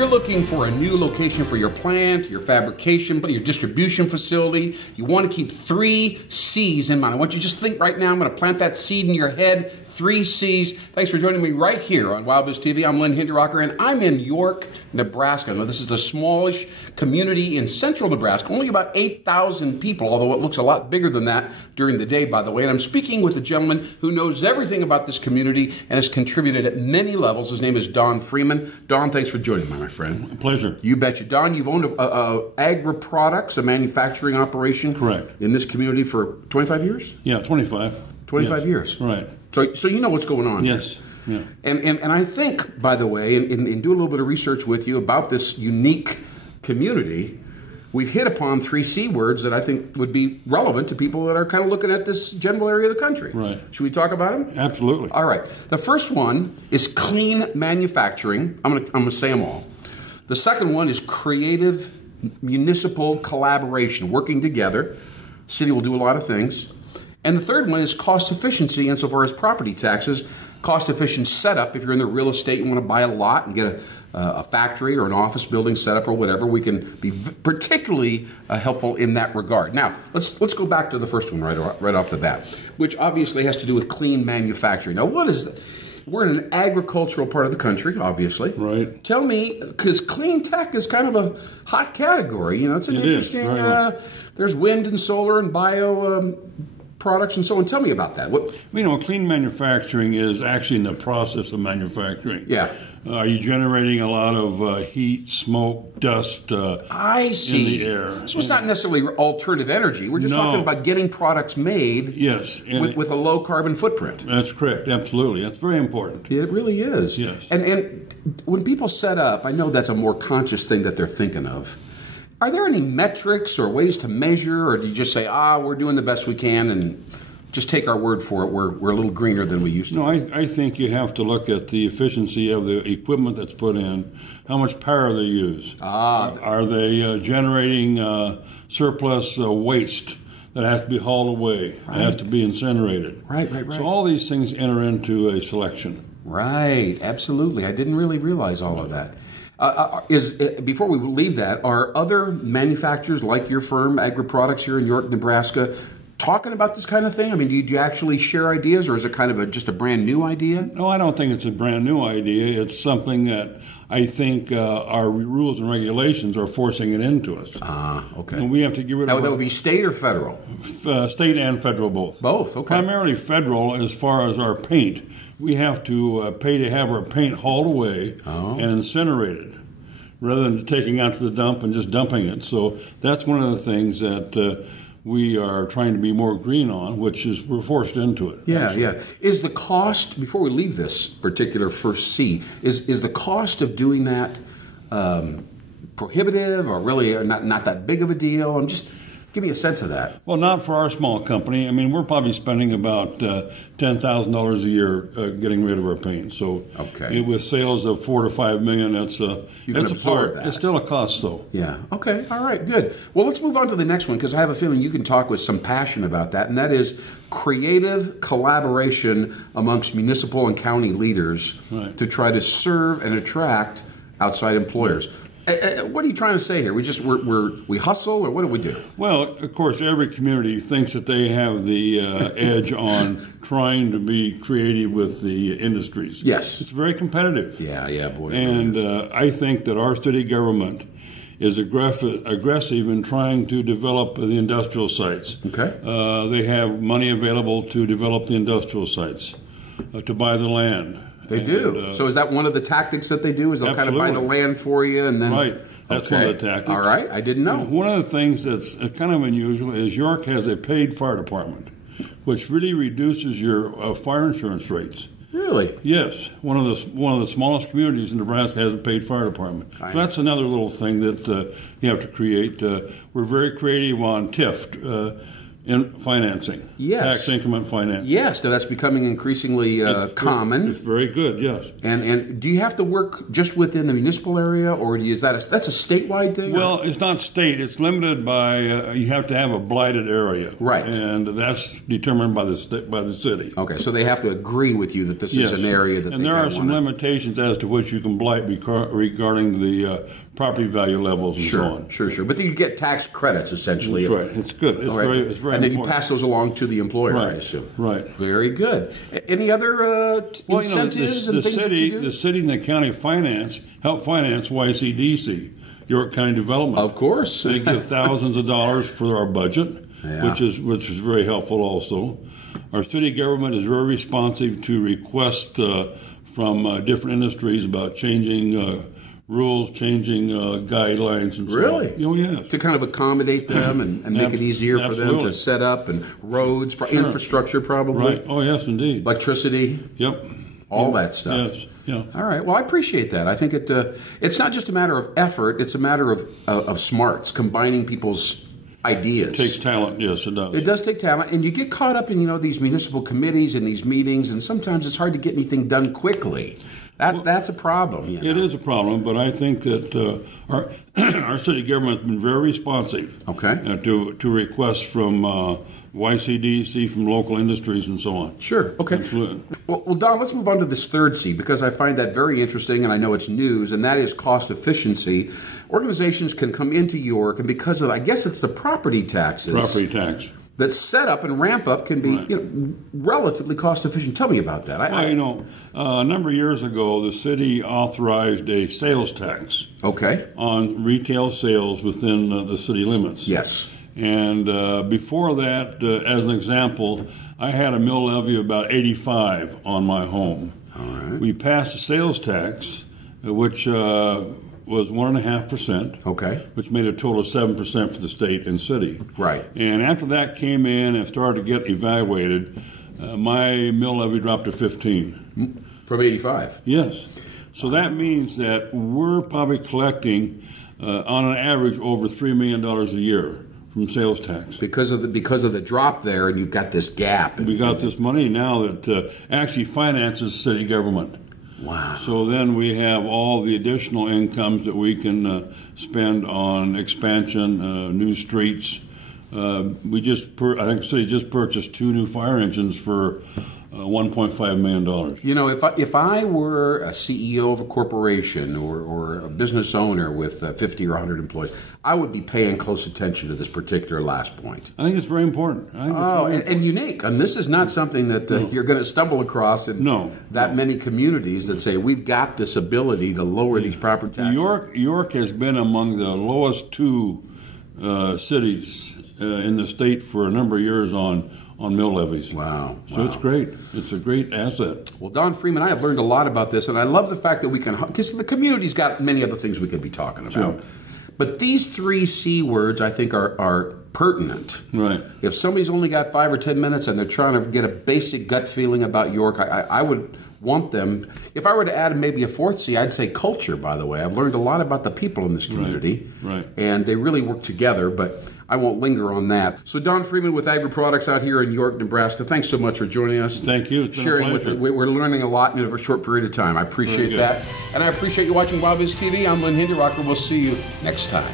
you're looking for a new location for your plant, your fabrication, your distribution facility, you want to keep 3 C's in mind. I want you to just think right now, I'm going to plant that seed in your head, 3 C's. Thanks for joining me right here on WowBizTV. I'm Len Hinderocker, and I'm in York, Nebraska. Now, this is a smallish community in central Nebraska, only about 8,000 people, although it looks a lot bigger than that during the day, by the way. And I'm speaking with a gentleman who knows everything about this community and has contributed at many levels. His name is Don Freeman. Don, thanks for joining me, my friend. A pleasure. You betcha. Don, you've owned Agri-Products, a manufacturing operation. Correct. In this community for 25 years? Yeah, 25. 25 yes. years. Right. So you know what's going on. Yes. Here. Yeah. And I think, by the way, in doing a little bit of research with you about this unique community, we've hit upon 3 C words that I think would be relevant to people that are kind of looking at this general area of the country. Right. Should we talk about them? Absolutely. All right. The first one is clean manufacturing. I'm gonna say them all. The second one is creative municipal collaboration, working together. City will do a lot of things. And the third one is cost efficiency insofar as property taxes, cost efficient setup. If you're in the real estate, you want to buy a lot and get a factory or an office building set up or whatever, we can be particularly helpful in that regard. Now, let's go back to the first one right off the bat, which obviously has to do with clean manufacturing. Now, what is that? We're in an agricultural part of the country, obviously. Right. Tell me, because clean tech is kind of a hot category. You know, it's an interesting. There's wind and solar and bio products and so on. Tell me about that. Clean manufacturing is actually in the process of manufacturing. Yeah. Are you generating a lot of heat, smoke, dust I see. in the air? So it's not necessarily alternative energy. We're just talking about getting products made yes, with a low carbon footprint. That's correct. Absolutely. That's very important. It really is. Yes. And when people set up, I know that's a more conscious thing that they're thinking of. Are there any metrics or ways to measure, or do you just say, we're doing the best we can and just take our word for it, we're a little greener than we used to? No, I think you have to look at the efficiency of the equipment that's put in, how much power they use. Are they generating surplus waste that has to be hauled away, that has to be incinerated? Right. So all these things enter into a selection. Right, absolutely. I didn't really realize all of that. Before we leave that, are other manufacturers like your firm, Agri-Products here in York, Nebraska, talking about this kind of thing? I mean, do you actually share ideas, or is it kind of just a brand new idea? No, I don't think it's a brand new idea. It's something that I think our rules and regulations are forcing it into us. Okay. And we have to get rid of that would be state or federal? State and federal both. Both, okay. Primarily federal as far as our paint. We have to pay to have our paint hauled away and incinerated, rather than taking out to the dump and just dumping it. So that's one of the things that we are trying to be more green on, which is we're forced into it. Yeah. Is the cost, before we leave this particular first C, is the cost of doing that prohibitive or really not that big of a deal? Give me a sense of that. Well, not for our small company. I mean, we're probably spending about $10,000 a year getting rid of our paint. So with sales of $4 to $5 million, that's a part. That. It's still a cost, though. Yeah. Okay. All right. Good. Well, let's move on to the next one, because I have a feeling you can talk with some passion about that, and that is creative collaboration amongst municipal and county leaders to try to serve and attract outside employers. What are you trying to say here? We hustle, or what do we do? Well, of course, every community thinks that they have the edge on trying to be creative with the industries. Yes. It's very competitive. Yeah, boy. And I think that our city government is aggressive in trying to develop the industrial sites. Okay. They have money available to develop the industrial sites, to buy the land. They do. So is that one of the tactics that they do? Is they'll kind of buy the land for you and then... Right. That's one of the tactics. All right. I didn't know. One of the things that's kind of unusual is York has a paid fire department, which really reduces your fire insurance rates. Really? Yes. One of the smallest communities in Nebraska has a paid fire department. So that's another little thing that you have to create. We're very creative on TIF, in financing. Yes. Tax increment financing. Yes, now that's becoming increasingly common. It's very good, yes. And do you have to work just within the municipal area, or is that's a statewide thing? Well, it's not state. It's limited by you have to have a blighted area, right? And that's determined by the city. Okay, so they have to agree with you that this is an area that. And there are some limitations as to which you can blight regarding the property value levels and so on. Sure. But you get tax credits essentially. That's right. It's good. It's very and important. then you pass those along to the employer, right. I assume. Right. Very good. Any other incentives and things that you do? The city and the county help finance YCDC, York County Development. Of course. They give thousands of dollars for our budget, which is very helpful also. Our city government is very responsive to requests from different industries about changing rules, changing guidelines, and so on. Really? Oh, yes. To kind of accommodate them and make it easier for them to set up, and roads, infrastructure probably. Right. Oh, yes, indeed. Electricity. Yep. All that stuff. Yes. Yeah. All right. Well, I appreciate that. I think it's not just a matter of effort; it's a matter of smarts, combining people's ideas. It takes talent. Yes, it does. It does take talent, and you get caught up in these municipal committees and these meetings, and sometimes it's hard to get anything done quickly. That's a problem. It is a problem, but I think that our city government has been very responsive. Okay. To requests from YCDC, from local industries, and so on. Sure. Okay. Absolutely. Well, Don, let's move on to this third C, because I find that very interesting, and I know it's news, and that is cost efficiency. Organizations can come into York, and because of, I guess it's the property taxes. Property tax. That set up and ramp up can be relatively cost efficient. Tell me about that. A number of years ago, the city authorized a sales tax. Okay. On retail sales within the city limits. Yes. And before that, as an example, I had a mill levy of about 85 on my home. All right. We passed a sales tax, which was 1.5%. Okay. Which made a total of 7% for the state and city. Right. And after that came in and started to get evaluated, my mill levy dropped to 15. From 85? Yes. So that means that we're probably collecting, on an average, over $3 million a year from sales tax. Because of the drop there, and you've got this gap. We got this money now that actually finances city government. Wow. So then we have all the additional incomes that we can spend on expansion, new streets. I think the city just purchased 2 new fire engines for $1.5 million. If I were a CEO of a corporation or a business owner with 50 or 100 employees, I would be paying close attention to this particular last point. I think it's very important. And unique. And this is not something that you're going to stumble across in many communities that say, we've got this ability to lower these property taxes. York has been among the lowest 2 cities in the state for a number of years on mill levies. Wow. So it's great. It's a great asset. Well, Don Freeman, I have learned a lot about this, and I love the fact that we can, because the community's got many other things we could be talking about. Sure. But these 3 C words, I think, are pertinent. Right. If somebody's only got 5 or 10 minutes and they're trying to get a basic gut feeling about York, I would want them. If I were to add maybe a 4th C, I'd say culture, by the way. I've learned a lot about the people in this community. Right. And they really work together, but I won't linger on that. So Don Freeman with Agri-Products out here in York, Nebraska, thanks so much for joining us. Thank you. It's been sharing a pleasure. we're learning a lot in a short period of time. I appreciate that. And I appreciate you watching WowBizTV. I'm Lynn Hinderocker. We'll see you next time.